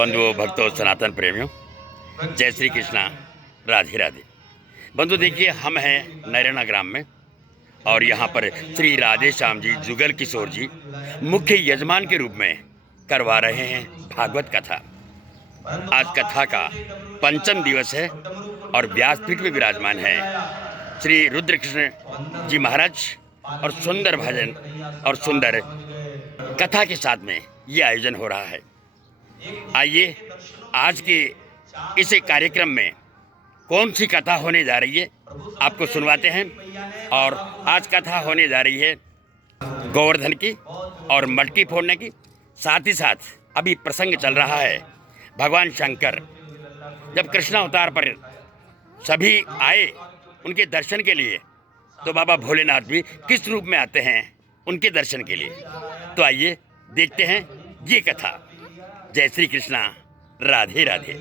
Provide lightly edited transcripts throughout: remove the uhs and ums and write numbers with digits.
बंधुओं, भक्तों, सनातन प्रेमियों, जय श्री कृष्णा, राधे राधे। बंधु देखिए, हम हैं नैरेना ग्राम में और यहाँ पर श्री राधे श्याम जी जुगल किशोर जी मुख्य यजमान के रूप में करवा रहे हैं भागवत कथा। आज कथा का पंचम दिवस है और व्यासपीठ में विराजमान है श्री रुद्रकृष्ण जी महाराज और सुंदर भजन और सुंदर कथा के साथ में ये आयोजन हो रहा है। आइए आज के इस कार्यक्रम में कौन सी कथा होने जा रही है आपको सुनवाते हैं। और आज कथा होने जा रही है गोवर्धन की और मटकी फोड़ने की। साथ ही साथ अभी प्रसंग चल रहा है भगवान शंकर जब कृष्ण अवतार पर सभी आए उनके दर्शन के लिए, तो बाबा भोलेनाथ भी किस रूप में आते हैं उनके दर्शन के लिए। तो आइए देखते हैं ये कथा। जय श्री कृष्णा, राधे राधे।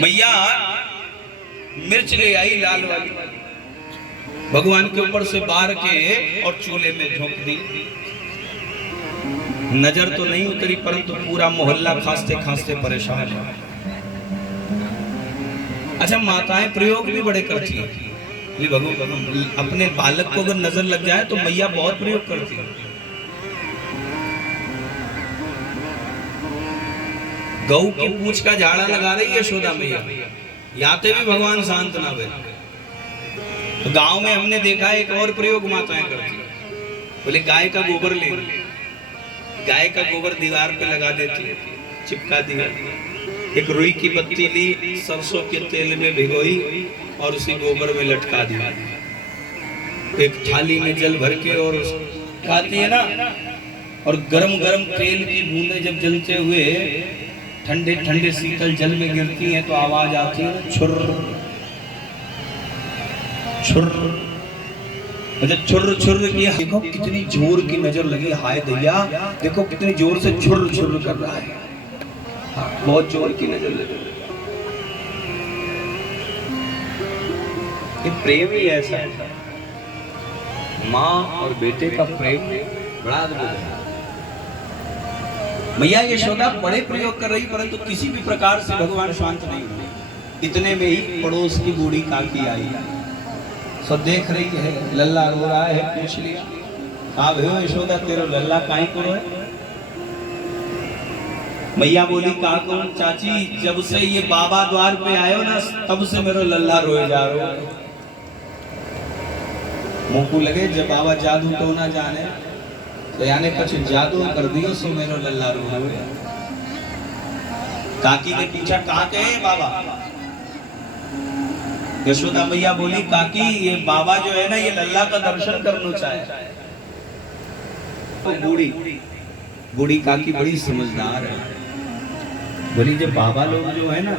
मैया मिर्च ले आई लाल वाली, भगवान के ऊपर से बार के और चूल्हे में झोंक दी। नजर तो नहीं उतरी परंतु पूरा मोहल्ला खांसते खांसते परेशान है। अच्छा, माताएं प्रयोग भी बड़े करती हैं। भगवान अपने बालक को अगर नजर लग जाए तो मैया बहुत प्रयोग करती है। गऊ की पूंछ का झाड़ा लगा रही है यशोदा मैया, याते भी भगवान शांत ना हुए। तो गांव में हमने देखा एक और प्रयोग माताएं करती है। बोले गाय का गोबर ले, गाय का गोबर दीवार पे लगा देती है, चिपका दिया। एक रुई की पत्ती ली, सरसों के तेल में भिगोई और उसी गोबर में लटका दिया। एक थाली में जल भर के और खाती है ना, और गरम गरम तेल की बूंदें जब जलते हुए ठंडे ठंडे शीतल जल में गिरती हैं तो आवाज आती है छुर्र छुर्र। अच्छा, छुर्र छुर्र की देखो कितनी जोर की नजर लगी। हाय दैया, देखो कितनी जोर से छुर्र छुर्र कर रहा है। हाँ, बहुत जोर की नजर लगी। ये प्रेम ही ऐसा है, माँ और बेटे का प्रेम बड़ा अद्भुत है। मैया यशोदा बड़े प्रयोग कर रही परंतु किसी भी प्रकार से भगवान शांत नहीं हुए। इतने में ही पड़ोस की बूढ़ी काकी आई, सो देख रही है लल्ला रो रहा है। पूछ लिया, हाँ भैया यशोदा तेरा लल्ला काहे को रोए? मैया बोली, का को चाची, जब से ये बाबा द्वार पे आयो ना तब से मेरा लल्ला रोए जा रहा है। मुंह को लगे जब बाबा जादू तो ना जाने, तो यानी कुछ जादू कर दियो सो मेरो लल्ला रो गया। काकी ने पूछा, कहाँ के हैं बाबा? यशोदा मैया बोली, काकी ये बाबा जो है ना ये लल्ला का दर्शन करना चाहे। तो बूढ़ी काकी बड़ी समझदार है। बोली, जब बाबा लोग जो है ना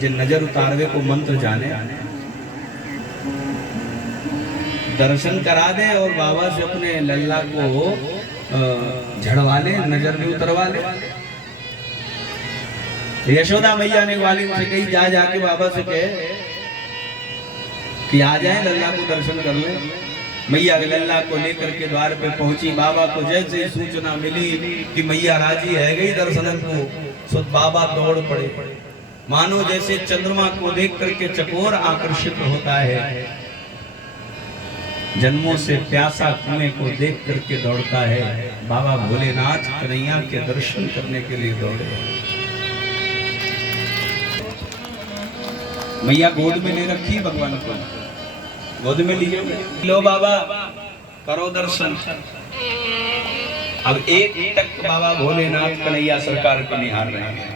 जो नजर उतारवे को मंत्र जाने, दर्शन करा दे और बाबा से अपने लल्ला को झड़वा ले, नजर भी उतरवा ले। यशोदा मैया ने ग्वालिन से कही, जा जाके बाबा से कहे कि आ जाए लल्ला को दर्शन कर ले। मैया लल्ला को लेकर के द्वार पे पहुंची। बाबा को जैसे सूचना मिली कि मैया राजी है गई दर्शन को, सो बाबा दौड़ पड़े। मानो जैसे चंद्रमा को देख करके चकोर आकर्षित होता है, जन्मों से प्यासा कुएं को देख करके दौड़ता है, बाबा भोलेनाथ कन्हैया के दर्शन करने के लिए दौड़े। मैया गोद में ले रखी भगवान को, गोद में लिए, लो बाबा करो दर्शन। अब एक टक बाबा भोलेनाथ कन्हैया सरकार को निहार रहे हैं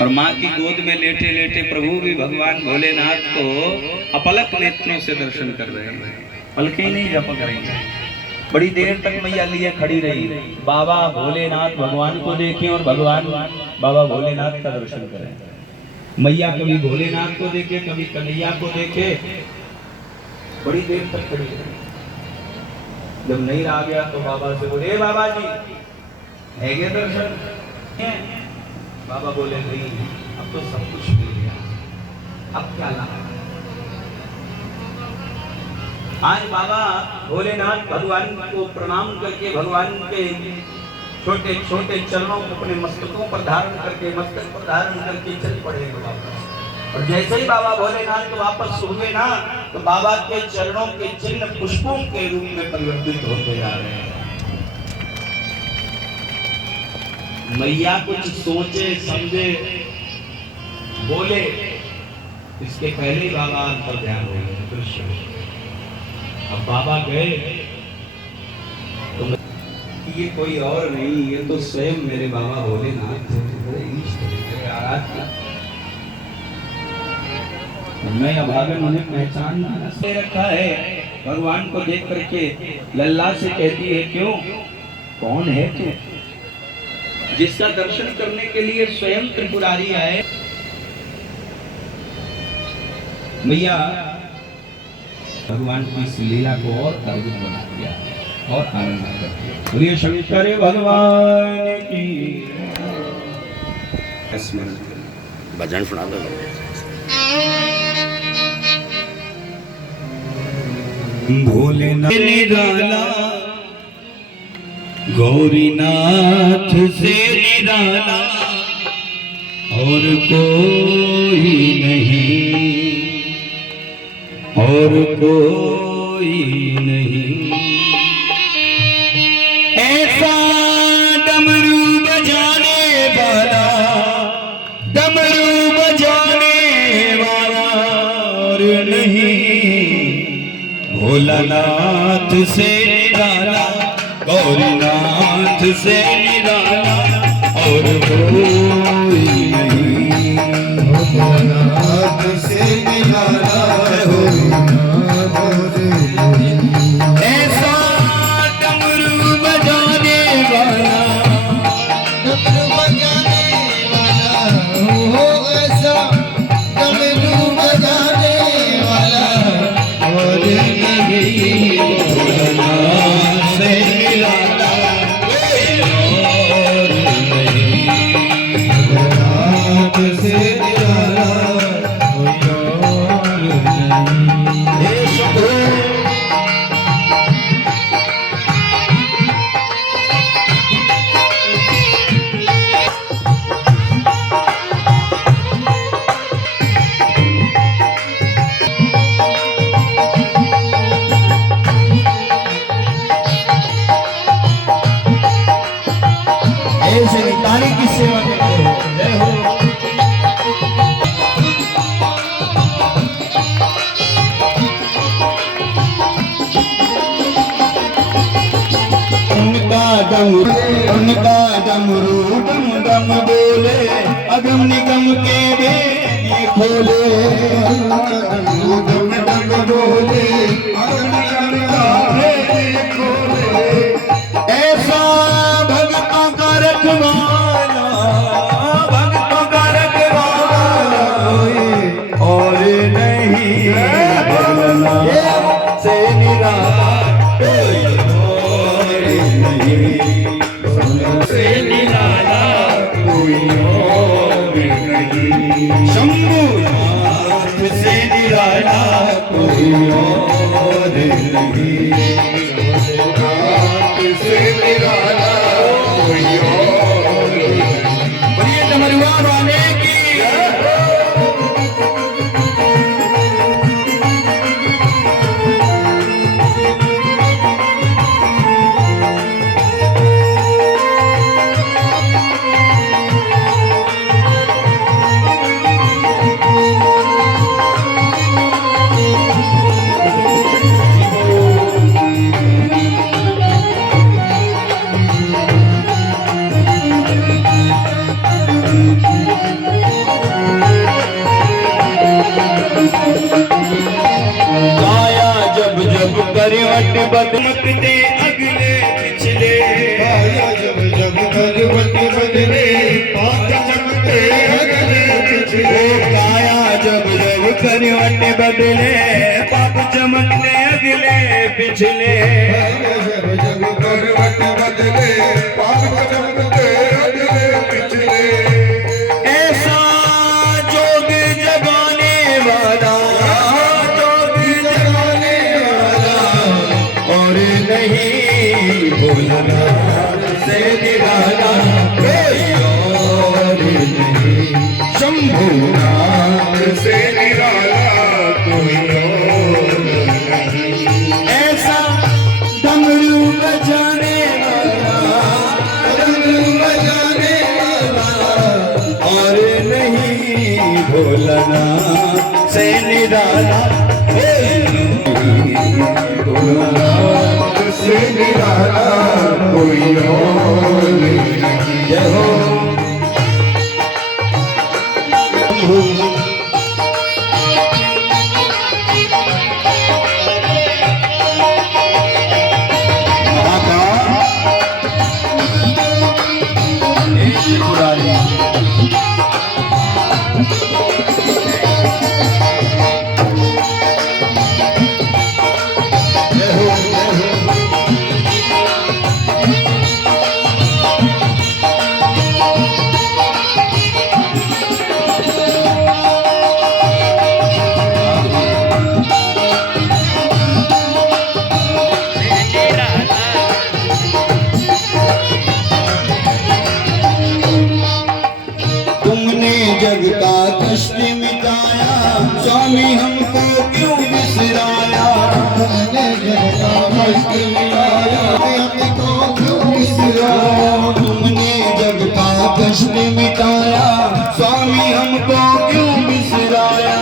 और माँ की गोद में लेटे लेटे प्रभु भी भगवान भोलेनाथ को अपलक नेत्रों से दर्शन कर रहे हैं। पलकें नहीं झपक रही हैं। बड़ी देर तक मैया लिए खड़ी रही। बाबा भोलेनाथ भगवान को देखें और भगवान बाबा भोलेनाथ का दर्शन करें। मैया कभी भोलेनाथ को देखे, कभी कन्हैया को देखे। बड़ी देर तक खड़ी रही। जब नहीं आ गया तो बाबा से बोले, बाबा जी है ये दर्शन? बाबा बोले, नहीं, अब तो सब कुछ मिल गया, अब क्या लाना। आज बाबा भोलेनाथ भगवान को प्रणाम करके भगवान के छोटे छोटे चरणों को अपने मस्तकों पर धारण करके, मस्तक पर धारण करके चल पड़े वापस। और जैसे ही बाबा भोलेनाथ तो वापस हुए ना, तो बाबा के चरणों के चिन्ह पुष्पों के रूप में परिवर्तित होते जा रहे हैं। मैया कुछ सोचे समझे बोले, इसके पहले ही बाबा अंतर ध्यान हो गए दृश्य। अब बाबा गए तो ये कोई और नहीं, ये तो स्वयं मेरे बाबा भोलेनाथ थे, मेरे इष्ट थे, मेरे आराध्य। मैं अभागन उन्हें पहचान से रखा है। भगवान को देख करके लल्ला से कहती है, क्यों, कौन है तू, जिसका दर्शन करने के लिए स्वयं त्रिपुरारी आए। भैया भगवान की इस लीला को और अद्भुत बना दिया और आनंद कर दिया। बोलिए शंकर भगवान की। भजन सुना दो। भोलेनाथ निराला, गौरीनाथ से निराला और कोई नहीं, और कोई नहीं। ऐसा डमरू बजाने वाला, डमरू बजाने वाला और नहीं। भोलानाथ से निराला, गौरीनाथ से निराला और कोई नहीं। भोलानाथ से निराला, ऐसा डमरू बजाने वाला, डमरू बजाने वाला हो, ऐसा डमरू बजाने वाला और नहीं। भोलानाथ से निराला कोई और नहीं। भोलानाथ से निराला कोई और नहीं। हे शंभो ऐसे नितारी की सेवा करते हो। जय हो। उनका डमरू डम डम बोले, अगम निगम के भेद खोले। डम डम बोले, अगम निगम का भेद खोले। ऐसा भक्तों का रखवाला, भक्तों का रखवाला और नहीं। भोलेनाथ से निराला कोई और नहीं। से निराला कोई और नहीं। शंभुनाथ से निराला कोई और नहीं। शंभुनाथ से निराला कोई और नहीं। बोलिए डमरुआ वाले की। काया जब जब करवट बदलते अगले पिछले। काया जब जब करवट बदले, पाक चमकते अगले पिछले। काया जब जब करवट बदले, पाप चमकते अगले पिछले। जब जब करवट बदले, पाप चमकते अगले पिछले। ऐसा जोग जगाने वाला, और नहीं। भोलेनाथ से निराला कोई और नहीं, शंभुनाथ से निराला कोई और नहीं। ऐसा डमरू बजाने वाला, डमरू बजाने वाला और नहीं, भोलानाथ से निराला भोलानाथ से निराला कोई और नहीं। जय हो जग का कष्ट मिटाया, स्वामी हमको क्यों बिसराया। तुमने जग का कष्ट मिटाया, हमको क्यों बिसराया। तुमने जग का कष्ट मिटाया, स्वामी हमको क्यों बिसराया।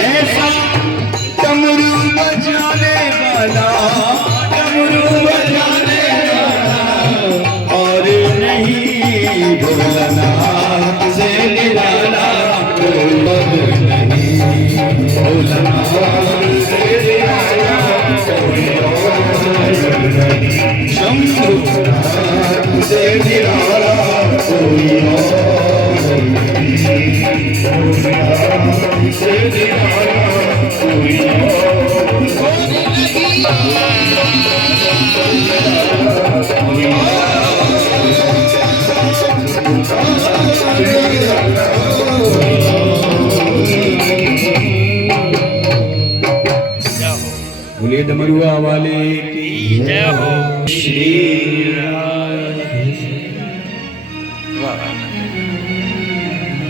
ऐसा डमरू बजाने वाला, डमरू बजाने वाला और नहीं, भोलानाथ से निराला कोई और नहीं। भोलानाथ से निराला कोई और नहीं, शंभुनाथ से निराला कोई और नहीं। से निराला कोई और बोलिए डमरुआ वाले की जय हो। श्री वाह।